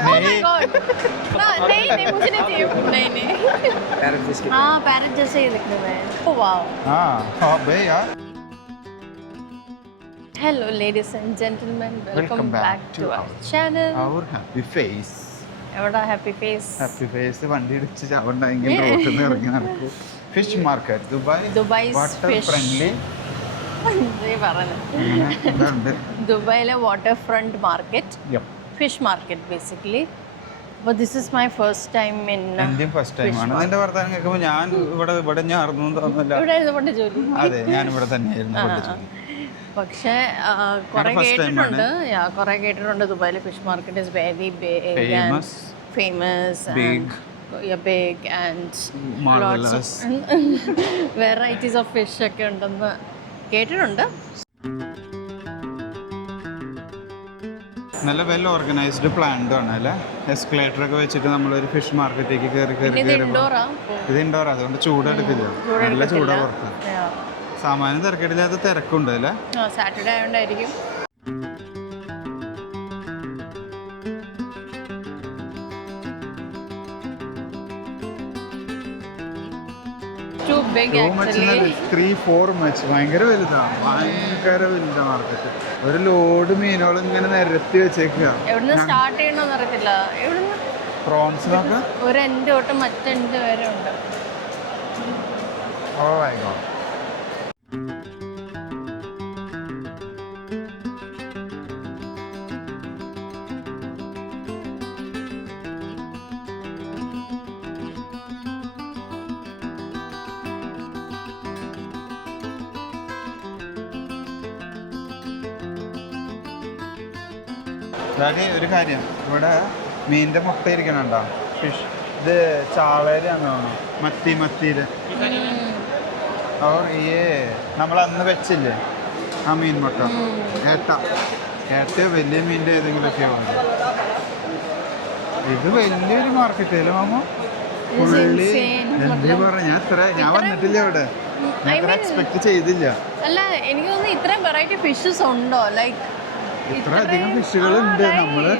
Oh my god. नहीं मुझे नहीं चाहिए. नहीं. हाँ पैरेट जैसे ही दिखने में. Oh wow. हाँ भाई यार. Hello ladies and gentlemen. Welcome back to our channel. Our happy face. എവിടാ happy face? Happy face വണ്ടി ഇടിച്ച് ചവണ്ടെങ്കിൽ റോഡിൽ നിന്ന് ഇറങ്ങി നടക്കും. Fish market, Dubai's water fish. friendly. ദുബായിലെ water front market, fish market basically. അപ്പോൾ this is my first time in Indian first time ആണ്. നിന്റെ വർത്താനം കേൾക്കുമ്പോൾ ഞാൻ ഇവിടെ ഞാർന്നു തോന്നുന്നില്ല. ഇവിടെ ജോലി. അതെ, ഞാൻ ഇവിടെ തന്നെയായിരുന്നു. പക്ഷേ കുറേ കേട്ടിട്ടുണ്ട് ദുബായിലെ fish market is very famous big and varieties of fish ഒക്കെ ഉണ്ടെന്ന് കേട്ടിട്ടുണ്ട്. നല്ല വെൽ ഓർഗനൈസ്ഡ് പ്ലാൻഡ് ആണ് അല്ലേ? എസ്കലേറ്റർ ഒക്കെ വെച്ചിട്ട് നമ്മളൊരു ഫിഷ് മാർക്കറ്റിലേക്ക് കയറി ഇത് ഇൻഡോർ, അതുകൊണ്ട് ചൂടെടുക്കില്ല. നല്ല ചൂടാ പുറത്ത്. സാമാന്യം തിരക്കിടില്ലാത്ത തിരക്കുണ്ട് അല്ലേ? സാറ്റർഡേ ആയതുകൊണ്ടായിരിക്കും. ഭയങ്കര വലുതാ മാർക്കറ്റ്. ഒരു ലോഡ് മീനുകൾ ഇങ്ങനെ നിരത്തി വെച്ചേക്കുക. സ്റ്റാർട്ട് ചെയ്യണമെന്ന് അറിയത്തില്ല. പ്രോൺസിനൊക്കെ ഒരു എൻഡ് തൊട്ട് മറ്റെൻഡ് വരെ ഉണ്ട്. ഒരു കാര്യം, ഇവിടെ മീനിന്റെ മുട്ട ഇരിക്കണുണ്ടോ? ഫിഷ് ഇത് ചാളയിലാണോ? മത്തിയില് ഈ നമ്മൾ അന്ന് വെച്ചില്ലേ ആ മീൻ മുട്ട, ഏട്ട വലിയ മീനിന്റെ ഏതെങ്കിലുമൊക്കെ ഉണ്ട്. ഇത് വലിയൊരു മാർക്കറ്റ് അല്ലേ മാമ? പുള്ളി എന്ത് പറഞ്ഞ ഞാൻ വന്നിട്ടില്ല ഇവിടെ. ഞാൻ എക്സ്പെക്ട് ചെയ്തില്ല. അല്ല, എനിക്ക് തോന്നുന്നു ഇത്രയും വെറൈറ്റി ഫിഷസ് ഉണ്ടോ? ലൈക്ക് ഇത്ര അധികം ഫിഷുകളുണ്ട്. നമ്മള്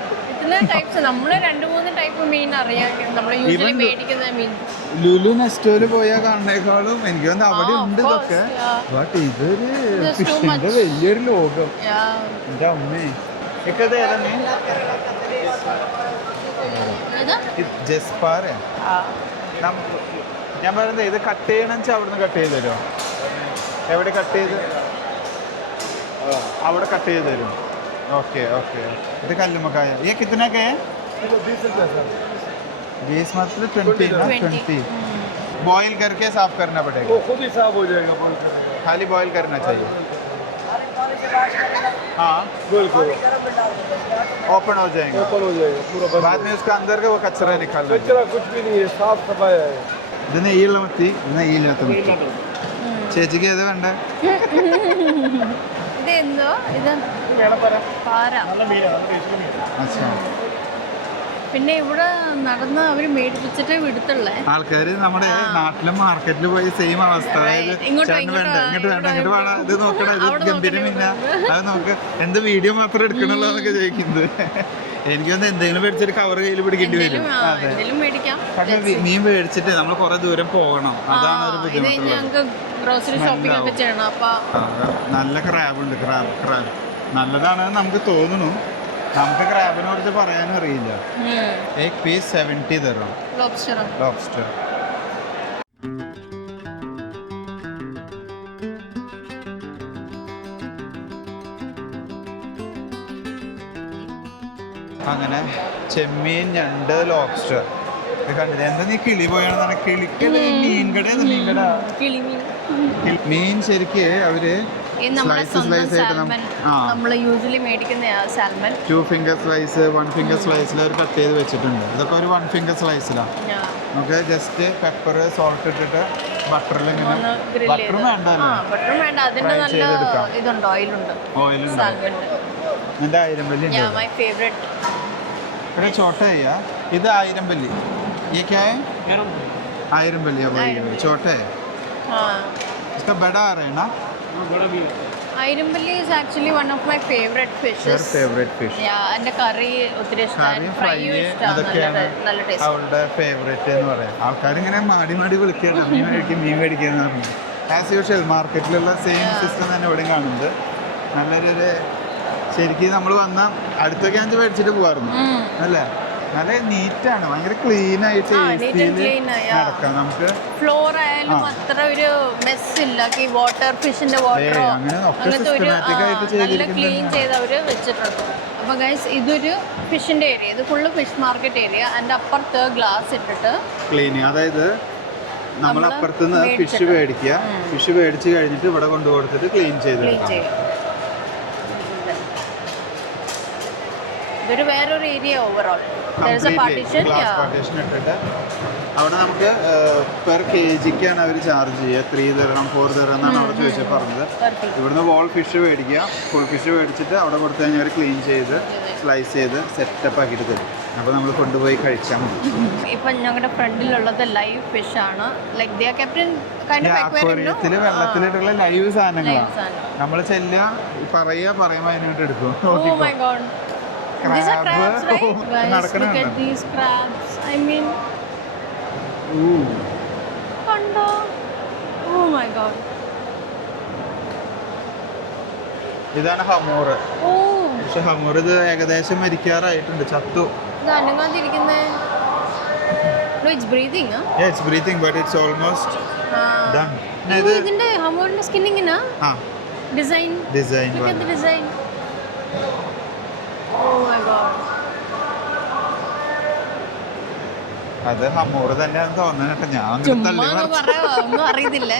2-3 ടൈപ്പ് മീൻ അറിയാം. നമ്മൾ യൂഷ്വലി മേടിക്കുന്ന മീൻ ലുലു നെസ്റ്റോയില് പോയാൽ കാണുന്നേക്കാളും എനിക്ക് തോന്നുന്നു അവിടെ ഉണ്ട് ഇതൊക്കെ. ബട്ട് ഇതൊരു ഫിഷിന്റെ വലിയൊരു ലോകം. എന്റെ അമ്മേ, ജസ്പാർ. ഞാൻ പറയുന്നത് ഇത് കട്ട് ചെയ്യണം വെച്ചാൽ അവിടുന്ന് കട്ട് ചെയ്ത് തരുമോ? എവിടെ കട്ട് ചെയ്ത്? അവിടെ കട്ട് ചെയ്ത് തരും. ओके ഇത് കല്ലുമക്കായ. ये कितना का है? 20 मतलब 20 बॉईल करके साफ करना पड़ेगा. वो खुद ही साफ हो जाएगा. खाली बॉईल करना चाहिए. हाँ बिल्कुल ओपन हो जाएगा पूरा. बाद में उसका अंदर का वो कचरा निकालना. कचरा कुछ भी नहीं है, साफ सफाया है. ഇത് നെയ്യുള്ള മത്തി, നെയ്യില്ലാത്ത മത്തി. ചേച്ചിക്ക് ഏത് വേണ്ട? ഇതെന്തോ ഇത് പാര. പിന്നെ ഇവിടെ നടന്ന് അവര് മേടിപ്പിച്ചിട്ട് വിടുത്തുള്ളേ ആൾക്കാര് നമ്മുടെ നാട്ടിലെ മാർക്കറ്റിൽ പോയി സെയിം അവസ്ഥ. ഇങ്ങോട്ട് വേണ്ട, ഇങ്ങോട്ട് വേണം, ഇത് നോക്കണം, ഇത് ഗംഭീരം മീന, അത് നോക്ക്, എന്ത് വീഡിയോ മാത്രം എടുക്കണല്ലോ എന്നൊക്കെ ചോദിക്കുന്നത്. എനിക്കൊന്ന് എന്തെങ്കിലും മേടിച്ചൊരു കവർ കയ്യിൽ പിടിക്കേണ്ടി വരും. പക്ഷെ മീൻ മേടിച്ചിട്ട് നമ്മൾ കുറെ ദൂരം പോകണം, അതാണ് ഒരു ബുദ്ധിമുട്ട്. നല്ല ക്രാബ് ഉണ്ട്, ക്രാബ് നല്ലതാണെന്ന് നമുക്ക് തോന്നുന്നു. നമുക്ക് ക്രാബിനെ കുറിച്ച് പറയാനും അറിയില്ല. एक पीस 70 തരാം. ലോബ്സ്റ്റർ അങ്ങനെ ചെമ്മീൻ, ഞണ്ട്, ലോബ്സ്റ്റർ കണ്ടില്ല. എന്താ നീ കിളി പോയാണെന്നാണ്? കിളിക്കല് മീൻകട. മീൻ ശരിക്ക് അവര് നമ്മൾ യൂഷ്വലി മേടിക്കുന്ന സാൽമൺ 2 ഫിംഗർ സ്ലൈസ്, 1 ഫിംഗർ സ്ലൈസിൽ അവർ കട്ട് ചെയ്ത് വെച്ചിട്ടുണ്ട്. ഇതൊക്കെ ഒരു 1 ഫിംഗർ സ്ലൈസിലാണ്. നമുക്ക് ജസ്റ്റ് പെപ്പർ, സോൾട്ട് ഇട്ടിട്ട് ബട്ടറിൽ ഇങ്ങനെ, ബട്ടറും വേണ്ട, അതിന്റെ നല്ല ഇതുണ്ട്, ഓയിലുണ്ട്. എന്റെ 1000 ബല്ലി ഇവിടെ ചോട്ട ചെയ്യാ. ഇത് 1000 ബല്ലി. ये क्या है? 1000 बल्ली. छोटे इसका बड़ा आ रहा है ना? Ayirumpalli is actually one of my favorite Your fishes. favorite fish. Yeah, എൻ്റെ കറി ഒത്തിരി ഇഷ്ടമാണ്, ഫ്രൈ ഇഷ്ടമാണ്, അതൊക്കെയാണ് നല്ല ടേസ്റ്റ്. അവളുടെ ഫേവറേറ്റ് എന്ന് പറയാം. ആൾക്കാരിങ്ങനെ മാടി വിളിക്കുകയാണ് മീൻ മേടിക്കുന്ന പറഞ്ഞു. ആസ് യൂഷ്വൽ മാർക്കറ്റിലുള്ള സെയിം സിസ്റ്റം തന്നെ ഇവിടെയും കാണുന്നത്. നല്ലൊരു ശരിക്കും നമ്മൾ വന്ന അടുത്തൊക്കെ അഞ്ച് മേടിച്ചിട്ട് പോകാറുണ്ട് അല്ലേ. നല്ല നീറ്റാണ്, ഭയങ്കര ക്ലീൻ ആയിട്ട് നടക്കാം നമുക്ക്. ഫ്ലോർ ആയാലും അത്ര ഒരു മെസ് ഇല്ല, ഈ വാട്ടർ ഫിഷിന്റെ വാട്ടറോ അങ്ങനത്തെ ഒരു നല്ല ക്ലീൻ ചെയ്ത് അവര് വെച്ചിട്ടുണ്ട്. അപ്പൊ ഗൈസ് ഇതൊരു ഫിഷിന്റെ ഏരിയ, ഇത് ഫുള്ള് ഫിഷ് മാർക്കറ്റ് ഏരിയ. അതിന്റെ അപ്പുറത്ത് ഗ്ലാസ് ഇട്ടിട്ട് ക്ലീനിങ്, അതായത് നമ്മൾ അപ്പുറത്തുനിന്ന് ഫിഷ് മേടിക്കുക, ഫിഷ് മേടിച്ച് കഴിഞ്ഞിട്ട് ഇവിടെ കൊണ്ടുകൊടുത്തിട്ട് ക്ലീൻ ചെയ്ത് ഇതൊരു വേറൊരു ഏരിയ ഓവറോൾ. പാർട്ടീഷൻ ഇട്ടിട്ട് അവിടെ നമുക്ക് പെർ കെ ജിക്കാണ് അവർ ചാർജ് ചെയ്യുക. 3 dirham 4 dirham എന്നാണ് അവിടെ ചോദിച്ചത് പറഞ്ഞത്. ഇവിടുന്ന് വോൾ ഫിഷ് മേടിക്കുക, ഫുൾ ഫിഷ് മേടിച്ചിട്ട് അവിടെ കൊടുത്തു കഴിഞ്ഞാൽ അവർ ക്ലീൻ ചെയ്ത് സ്ലൈസ് ചെയ്ത് സെറ്റപ്പ് ആക്കിയിട്ട് തരും. അപ്പോൾ നമ്മൾ കൊണ്ടുപോയി കഴിച്ചാൽ മതി. ഇപ്പം ഞങ്ങളുടെ ഫ്രണ്ടിലുള്ളത് ലൈവ് ഫിഷ് ആണ്. Like they are kept in kind of അക്വേറിയത്തിൽ വെള്ളത്തിലിട്ടുള്ള ലൈവ് സാധനങ്ങളാണ്. നമ്മൾ ചെല്ലുക പറയുമ്പോൾ അതിനോട്ട് എടുക്കും. Oh my god. These are crabs, right? Guys, look at these crabs. I mean, Kanda. Oh my god. ഇതാണ് ഹമൂർ. പക്ഷെ ഹമൂർ ഇത് ഏകദേശം മരിക്കാറായിട്ടുണ്ട്, ചത്തു. ഇത് അനങ്ങാതിരിക്കുന്നേ. No, it's breathing, huh? Yeah, it's breathing, but it's almost done. ഇതിന്റെ ഹമൂറിന്റെ സ്കിൻ ഇങ്ങനെ design. Look at the design. Oh my god. അത് ഹമൂർ തന്നെയാണെന്ന് തോന്നുന്നു. ഞാൻ ഒന്നും അറിയത്തില്ല.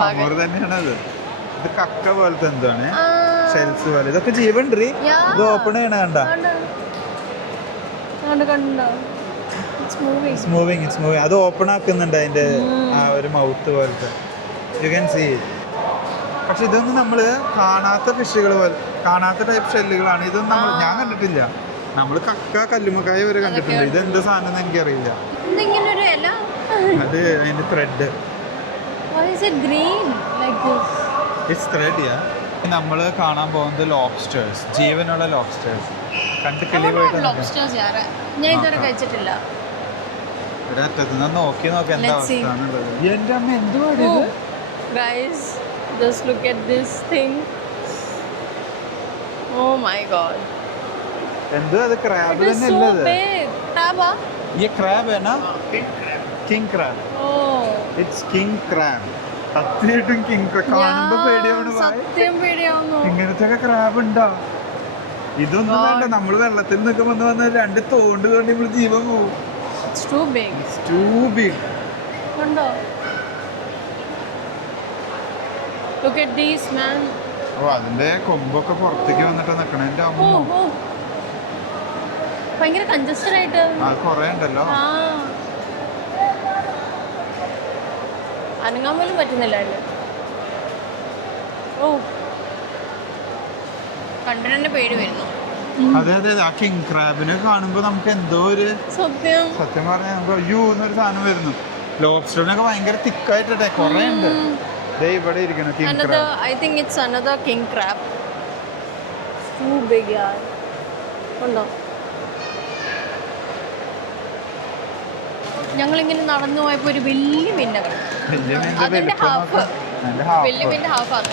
ഹമൂർ തന്നെയാണത്. ഇത് കക്ക പോലത്തെ എന്താണ്, ഷെൽസ് പോലെ. ഇതൊക്കെ ജീവൻഡ്രി. ഇത് ഓപ്പൺ ചെയ്യണ ഇറ്റ്സ് മൂവിങ്. അത് ഓപ്പൺ ആക്കുന്നുണ്ട് അതിന്റെ ആ ഒരു മൗത്ത് പോലത്തെ. You can see. പക്ഷെ ഇതൊന്നും നമ്മൾ കാണാത്ത ഫിഷുകൾ പോലെ, കാണാത്ത ടൈപ്പ് ഷെല്ലുകളാണ്. ഇതൊന്നും ഞാൻ കണ്ടിട്ടില്ല. നമ്മൾ കക്ക കല്ലുമ്മക്കായ വരെ കണ്ടിട്ടുണ്ട്. ഇത് എന്ത് സാധനം എനിക്കറിയില്ല. അത് അതിന്റെ ത്രെഡ്. It's thread. നമ്മൾ കാണാൻ പോകുന്നത് ലോബ്സ്റ്റേഴ്സ്, ജീവനുള്ള ലോബ്സ്റ്റേഴ്സ്. കണ്ട് കിളി പോയിട്ട് ഇവിടെ അറ്റത്തുനിന്ന് നോക്കി എന്താ അവസ്ഥ എന്നുള്ളത്. എന്റെ അമ്മ എന്തുവാണ് ഇത്? Just look at this thing. Oh my god. എന്തോ അത് ക്രാബ് തന്നെ അല്ലേ? So big. Crab? ये crab है ना? King crab. Oh. It's king crab. സത്യമായിട്ടും കിങ് ക്രാബ് കാണുമ്പോ പേടിയാവുന്നു. സത്യം പേടിയാവുന്നു. ഇങ്ങനത്തെ ക്രാബ് ഉണ്ടോ? ഇതൊന്നും വേണ്ട, നമ്മൾ വെള്ളത്തിൽ നിൽക്കുമ്പോൾ വന്ന് 2 തോണ്ടി നമ്മൾ ജീവൻ പോകും. It's too big. It's too big. കണ്ടോ? Look at these, man. ഓ, അതിന്റെ കൊമ്പൊക്കെ പുറത്തേക്ക് വന്നിട്ട് നിക്കണേ. എന്റെ അമ്മ ഭയങ്കര കൺജസ്റ്റഡ് ആയിട്ട് അത് കൊറേ ഉണ്ടല്ലോ. അനങ്ങാൻ പോലും പറ്റുന്നില്ല. ഓ, കണ്ടിട്ട് പേടി വരുന്നു. അതെ. ആ കിങ് ക്രാബിനെ കാണുമ്പോ നമുക്ക് എന്തോ ഒരു സത്യം പറഞ്ഞാൽ നമുക്ക് അയ്യോ എന്നൊരു സാധനം വരുന്നു. ലോബ്സ്റ്ററിനൊക്കെ ഭയങ്കര തിക്കായിട്ടെ കൊറേ ഉണ്ട്. ഇവിടെ ഇരിക്കണം king crab. I think it's another king crab. Too big, yaar. കണ്ടോ? ഞങ്ങളിങ്ങനെ നടന്നു പോയപ്പോ ഒരു വലിയ മീനെ കണ്ടു. അതിന്റെ ഹാഫ് വലിയ മീൻ്റെ ഹാഫാണ്.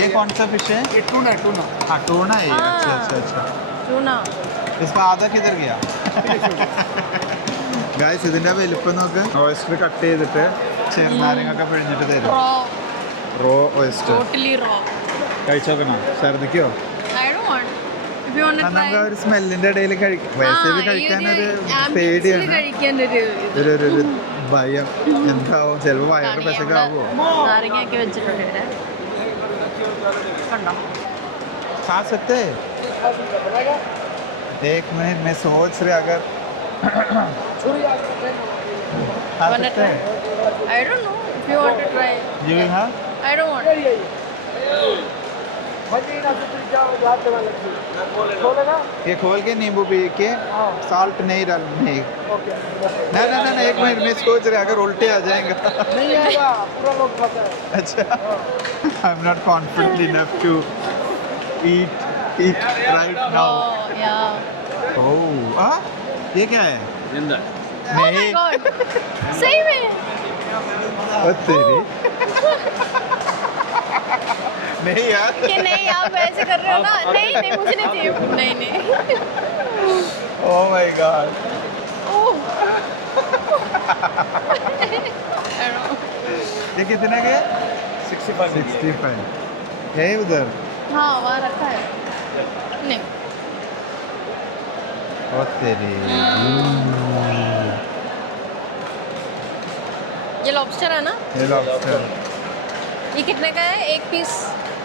ये कौन सा फिश है? ये टूना है. अच्छा. टूना. इसका आधा किधर गया? ഗായ്സ്, ഇതിന്റെ വലുപ്പം നോക്ക്. ഓയിസ്റ്റർ കട്ട് ചെയ്തിട്ട് ചെറുനാരങ്ങൊക്കെ പിഴിഞ്ഞിട്ട് തരും. Raw oyster. Totally raw. കഴിച്ചോക്കണം. ഛർദിക്കോ? നമുക്ക് ഒരു സ്മെല്ലിന്റെ ഇടയിൽ കഴിക്കാനൊരു പേടിയാണ്, ഒരു ഭയം. എന്താവും, ചിലപ്പോ വയറ് പശക്കാവോ? നാരങ്ങയൊക്കെ വെച്ചിട്ടുണ്ട്. खा सकते? एक मिनट मैं सोच रही अगर खा सकते हैं? I don't know if you want to try. You will have? I don't want. Medina से फिर जाओ जाते वाले खोलेगा ये खोल के नींबू पी के साल्ट नहीं डालने ओके ना एक मिनट मैं सोच रहा अगर उल्टे आ जाएगा नहीं आएगा पूरा लोग खाता है अच्छा I am not confident enough to eat right now oh ये क्या है जिंदा Oh my नहीं God. सही में तेरी नहीं यार कि नहीं आप ऐसे कर रहे हो ना नहीं नहीं मुझे नहीं चाहिए नहीं oh my god ये कितने के 65 है उधर हाँ वहाँ रखा है नहीं ओ तेरी ये लॉबस्टर है ना ये लॉबस्टर ये कितने का है एक पीस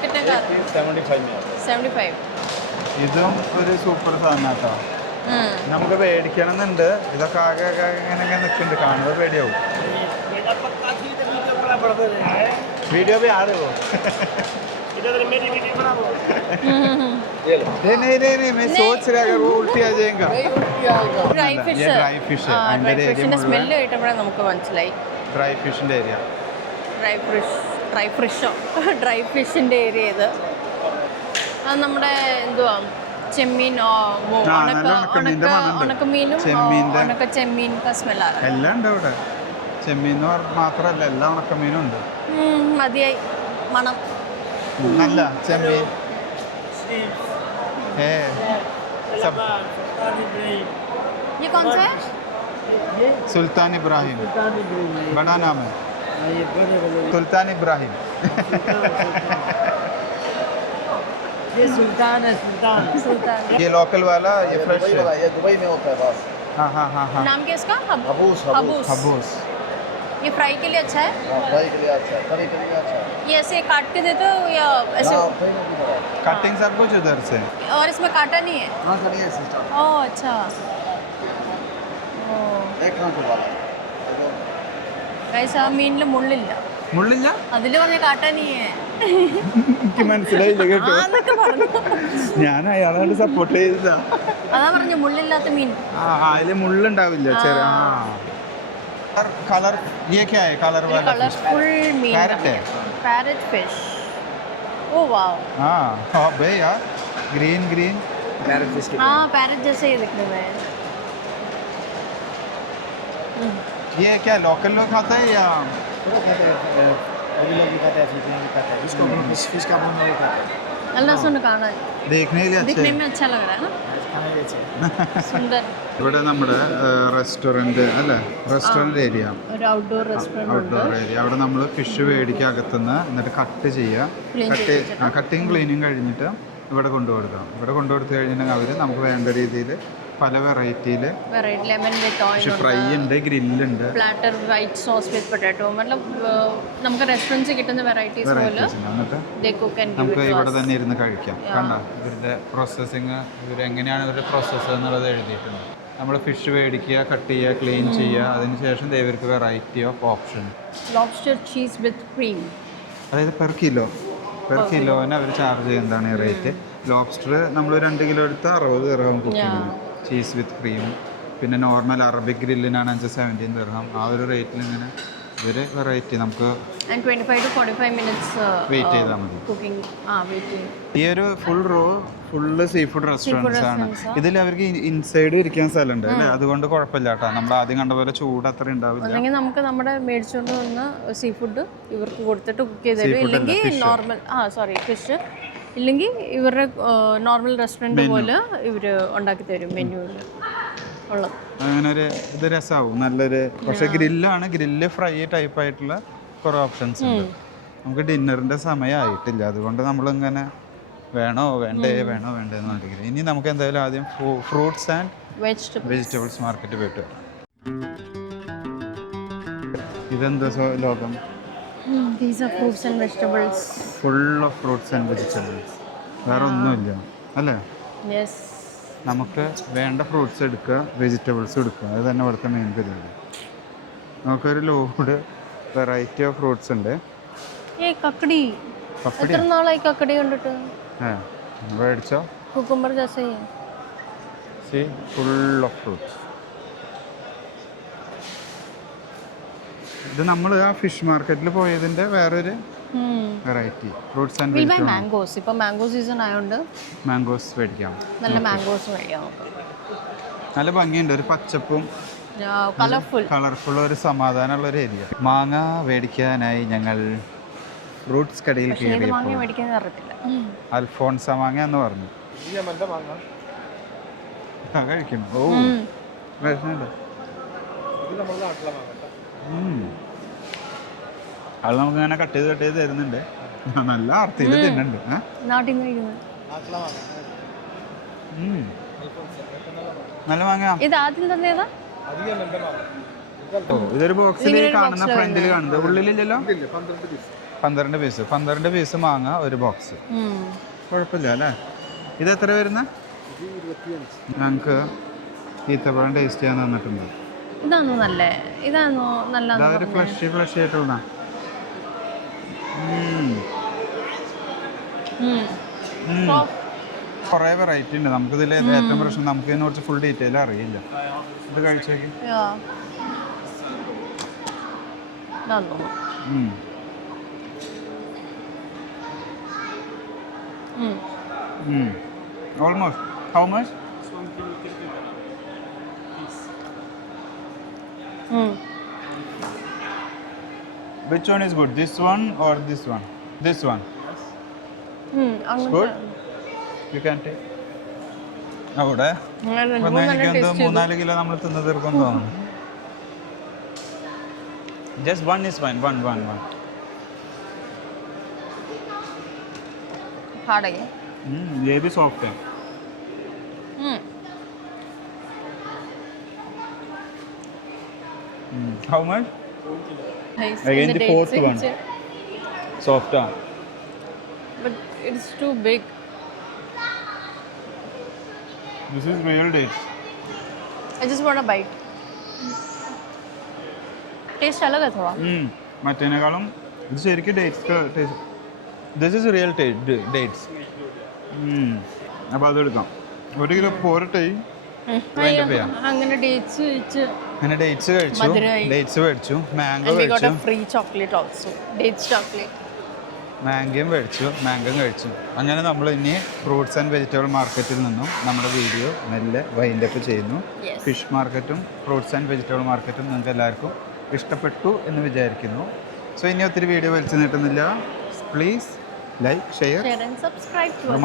कितने का 75 में आता 75 ഇതും ഒരു സൂപ്പർ സാധനമാട്ടോ നമുക്ക് മേടിക്കണം എന്നുണ്ട് ഇതൊക്കെ ആകെ ഇങ്ങനെ നിൽക്കുന്നുണ്ട് കാണുമ്പോൾ പേടിയാവും बेटा पक्का थी तो वीडियो बड़ा बड़ा दे रहा है വീഡിയോ भी आ रहे हो इधर मेरी वीडियो बनाओ ये लो नहीं मैं सोच रहा अगर वो उल्टी आ जाएगा ഡ്രൈ ये ഫിഷ് dry fish है. ഡ്രൈ അതിന്റെ area ഫിഷിന്റെ മുഴുവൻ. സ്മെല്ല് കേട്ടപ്പോഴേ നമുക്ക് മനസ്സിലായി ഡ്രൈ ഫിഷിന്റെ ഏരിയ ഡ്രൈ ഫിഷിന്റെ ഏരിയ ഇത് അത് നമ്മുടെ എന്തുവാ ചെമ്മീൻ നല്ല ഉണക്കമീൻ്റെ മണമുണ്ട്. ഉണക്കമീനും ചെമ്മീൻ്റെ. ഉണക്ക ചെമ്മീൻ സ്മെല്ലാണ് എല്ലാം ഉണ്ട് അവിടെ ചെമ്മീൻ മാത്രമല്ല എല്ലാ ഉണക്കമീനും ഉണ്ട് മതിയായി മണം നല്ല ചെമ്മീൻ ഏ सब ये कौन सा है सुल्तान इब्राहिम बड़ा नाम है ये बड़े बड़े सुल्तान इब्राहिम ये सुल्तान है सुल्तान सुल्तान ये लोकल वाला ये फ्रेश है ये दुबई में होता है बस हाँ नाम क्या इसका हबूस हबूस हबूस ये फ्राई के लिए अच्छा है फ्राई के लिए अच्छा है करी के लिए अच्छा है ये ऐसे काट के देते हो या ऐसे कटिंग सब कुछ उधर से और इसमें काटा नहीं है हाँ करिए सिस्टम ओह अच्छा एक घंटे वाला ഗൈസ് ആ മീനിൽ മുള്ളില്ല മുള്ളില്ല അതില് പറഞ്ഞ കാട്ടാനിയേ എനിക്ക് മനസ്സിലായില്ല കേട്ടോ ആന്നൊക്കെ പറഞ്ഞു ഞാൻ അയാളോട് സപ്പോർട്ട് ചെയ്തില്ല അതാ പറഞ്ഞു മുള്ളില്ലാത്ത മീൻ അതില് മുള്ളുണ്ടാവില്ല ചെറിയ കളർ ये क्या है कलर वाला കളർഫുൾ മീൻ Parrot है? പാരറ്റ് ഫിഷ് ഓ വാവ് हाँ हाँ भाई यार ग्रीन ग्रीन पैरेट फिश हाँ पैरट जैसे ही दिखने में है ये क्या लोकल लोग खाता है या अभी लोग भी खाते हैं फिलिपिनो भी खाते हैं इसको फिश का मुंह नहीं खाते നല്ല രസമുണ്ട് കാണാൻ देखने के लिए अच्छा दिखने है में अच्छा लग रहा है ना खाने के लिए सुंदर ഇവിടെ നമ്മുടെ റെസ്റ്റോറൻറ്റ് അല്ലേ റെസ്റ്റോറൻറ്റ് ഏരിയ ഒരു ഔട്ട്ഡോർ റെസ്റ്റോറൻറ്റ് ഉണ്ട് ഔട്ട്ഡോർ ഏരിയ അവിടെ നമ്മൾ ഫിഷ് മേടിക്കുക അകത്തുനിന്ന് എന്നിട്ട് കട്ട് ചെയ്യുക Clean കട്ടിങ് ക്ലീനിങ് കഴിഞ്ഞിട്ട് ഇവിടെ കൊണ്ടുകൊടുക്കാം ഇവിടെ കൊണ്ടുകൊടുത്തു കഴിഞ്ഞിട്ടുണ്ടെങ്കിൽ അവർ നമുക്ക് വേണ്ട രീതിയിൽ പല വെറൈറ്റിയിൽ variety lemon with fish oil fry ഉണ്ട് ഗ്രില്ലുണ്ട് platter white sauce with potato മതലബ് നമുക്ക് റെസ്റ്റോറൻറ്റ്സിൽ കിട്ടുന്ന വെറൈറ്റീസ് പോലെ വെറൈറ്റീസ് എന്നിട്ട് ദേ കുക്ക് ആൻഡ് നമുക്ക് ഇവിടെ തന്നെ ഇരുന്ന് കഴിക്കാം കണ്ട ഇവരുടെ പ്രോസസ്സിങ് ഇവരെങ്ങനെയാണ് ഇവരുടെ പ്രോസസ്സ് എന്നുള്ളത് എഴുതിയിട്ടുണ്ട് നമ്മൾ ഫിഷ് മേടിക്കുക കട്ട് ചെയ്യുക ക്ലീൻ ചെയ്യുക അതിനുശേഷം ഇവർക്ക് variety of option lobster cheese with cream അതായത് പെർ കിലോന് അവർ ചാർജ് ചെയ്യുന്നതാണ് ഈ റേറ്റ് ലോബ്സ്റ്റർ നമ്മൾ 2 കിലോ എടുത്ത് 60 ദിർഹം കുക്കിങ്ങിന് ചീസ് വിത്ത് ക്രീം പിന്നെ നോർമൽ അറബിക് ഗ്രില്ലിനാണ് 17 ദിർഹം ആ ഒരു റേറ്റിൽ ഇങ്ങനെ ഇവർ വെറൈറ്റി നമുക്ക് ആൻഡ് 25 to 45 മിനിറ്റ്സ് വെയിറ്റ് ചെയ്താൽ മതി കുക്കിംഗ് വെയിറ്റ് ചെയ്യും ഈ ഒരു ഫുള്ള് സീ ഫുഡ് റെസ്റ്റോറൻറ്റ്സ് ആണ് restaurants ഇതിൽ അവർക്ക് ഇൻസൈഡ് ഇരിക്കാൻ സ്ഥലമുണ്ട് അല്ലേ അതുകൊണ്ട് കുഴപ്പമില്ല കേട്ടോ നമ്മൾ ആദ്യം കണ്ട പോലെ ചൂട് അത്ര ഉണ്ടാവില്ല അല്ലെങ്കിൽ നമുക്ക് നമ്മുടെ മേടിച്ചുകൊണ്ട് വന്ന സീ ഫുഡ് ഇവർക്ക് കൊടുത്തിട്ട് കുക്ക് ചെയ്ത് തരും ഇല്ലെങ്കിൽ നോർമൽ ഫിഷ് ഇല്ലെങ്കിൽ ഇവരുടെ നോർമൽ റെസ്റ്റോറൻറ്റ് പോലെ ഇവർ ഉണ്ടാക്കി തരും മെനുവിൽ ഉള്ളത് അങ്ങനെ ഒരു ഇത് രസമാവും നല്ലൊരു പക്ഷെ ഗ്രില്ല് ഫ്രൈ ടൈപ്പ് ആയിട്ടുള്ള കുറേ ഓപ്ഷൻസ് ഉണ്ട് നമുക്ക് ഡിന്നറിൻ്റെ സമയമായിട്ടില്ല അതുകൊണ്ട് നമ്മളിങ്ങനെ വേണോ വേണ്ടേ എന്ന് പറഞ്ഞിരിക്കുന്നത് ഇനി നമുക്ക് എന്തായാലും ആദ്യം ഫ്രൂട്ട്സ് ആൻഡ് വെജിറ്റബിൾസ് മാർക്കറ്റ് പോയിട്ട് ഇതെന്താ ലോകം these are fruits and vegetables full of fruits and vegetables വേറെ ഒന്നുമില്ല അല്ലേ യെസ് നമുക്ക് വേണ്ട ഫ്രൂട്ട്സ് എടുക്കുക വെജിറ്റബിൾസ് എടുക്കുക അത് തന്നെ ഇവിടുത്തെ മെയിൻ പരിപാടി നമുക്കൊരു ലോഡ് വെറൈറ്റി ഓഫ് ഫ്രൂട്ട്സ് ഉണ്ട് കക്കടി എത്ര നാളായി കക്കടി കണ്ടിട്ട് മേടിച്ചോ. കുക്കുംബർ ജैसे ही है See, full of fruits. ഇത് നമ്മൾ ആ ഫിഷ് മാർക്കറ്റിൽ പോയതിന്റെ വേറൊരു variety fruits and will buy vegetables. Mangoes. ഇപ്പൊ മാംഗോ സീസൺ ആയതുകൊണ്ട് മാംഗോസ് മേടിക്കാം. നല്ല മാംഗോസ് മേടിക്കാം നമുക്ക്. നല്ല ഭംഗിയുണ്ട്, ഒരു പച്ചപ്പും കളർഫുൾ ഒരു സമാധാനമുള്ള ഒരു ഏരിയ. മാങ്ങ മേടിക്കാനായി ഞങ്ങൾ ഫ്രൂട്ട്സ് കടയിൽ മാങ്ങ കയറിയപ്പോൾ മേടിക്കാൻ അറിയത്തില്ല. അൽഫോൺസ മാങ്ങ എന്ന് പറഞ്ഞു. കഴിക്കും. ഓ വരുന്നുണ്ട്. അത് നമുക്ക് ഇങ്ങനെ കട്ട് ചെയ്ത് തരുന്നുണ്ട്. നല്ല ആർത്തിയിൽ തിന്നുണ്ട്. നാട്ടിൽ നിന്ന് കഴിക്കുന്നത്. നല്ല മാങ്ങ. ഇത് ആദ്യം തന്നേതാ? ഇതൊരു ബോക്സിൽ കാണുന്ന ഫ്രണ്ടിൽ കാണുന്നത്, ഉള്ളിലില്ലല്ലോ. 12 പീസ് മാങ്ങ ഒരു ബോക്സ്. കുഴപ്പമില്ല അല്ലേ? ഇത് എത്ര വരുന്ന? ഞങ്ങൾക്ക് ഈത്തപ്പഴം ടേസ്റ്റ് ചെയ്യാൻ തന്നിട്ടുണ്ട്. ഇതാണോ നല്ല? ഇതാണോ നല്ല? അതൊരു ഫ്ലഷി ആയിട്ടുള്ള കുറേ വെറൈറ്റി ഉണ്ട്. നമുക്കിതിൽ ഏറ്റവും പ്രശ്നം നമുക്ക് ഇതിനെ കുറിച്ച് ഫുൾ ഡീറ്റെയിൽ അറിയില്ല. ഇത് കഴിച്ചേക്ക്. Almost. How much? Which one is good? This one or this one? This one. Good. You can take. അവിടെ എനിക്ക് 3-4 കിലോ നമ്മൾ തിന്ന് തീർക്കും തോന്നുന്നു. Just one is fine. One. ഹാർഡായി. ये भी सॉफ्ट है. How much? Again the fourth one. Soft. But it's too big. This is real dates. I just want a bite. Taste अलग है थोड़ा. മറ്റേനേക്കാളും ഇത് ശരിക്കും dates. This is real dates. അപ്പോൾ അതെടുക്കാം. 1 kilo പോരട്ടെ. അങ്ങനെ ഡേറ്റ്സ് കഴിച്ചു. അങ്ങനെ ഡേറ്റ്സ് മേടിച്ചു. മാംഗോ മേടിച്ചു. Free chocolate also. Dates chocolate. മാംഗോയും കഴിച്ചു. അങ്ങനെ നമ്മൾ ഇനി ഫ്രൂട്ട്സ് ആൻഡ് വെജിറ്റബിൾ മാർക്കറ്റിൽ നിന്നും നമ്മുടെ വീഡിയോ മെല്ലെ വൈൻഡപ്പ് ചെയ്യുന്നു. ഫിഷ് മാർക്കറ്റും ഫ്രൂട്ട്സ് ആൻഡ് വെജിറ്റബിൾ മാർക്കറ്റും നിങ്ങൾക്ക് എല്ലാവർക്കും ഇഷ്ടപ്പെട്ടു എന്ന് വിചാരിക്കുന്നു. സോ ഇനി ഒത്തിരി വീഡിയോ വലിച്ചു നീട്ടുന്നില്ല. പ്ലീസ് ലൈക്ക്, ഷെയർ,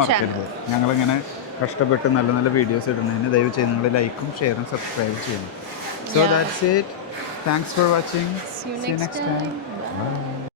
മറക്കരുത്. ഞങ്ങളിങ്ങനെ കഷ്ടപ്പെട്ട് നല്ല നല്ല വീഡിയോസ് ഇടുന്നതിന് ദയവ് ചെയ്ത് നിങ്ങൾ ലൈക്കും ഷെയറും സബ്സ്ക്രൈബ് ചെയ്യണം. So that's it. Thanks for watching. See you next time. Bye.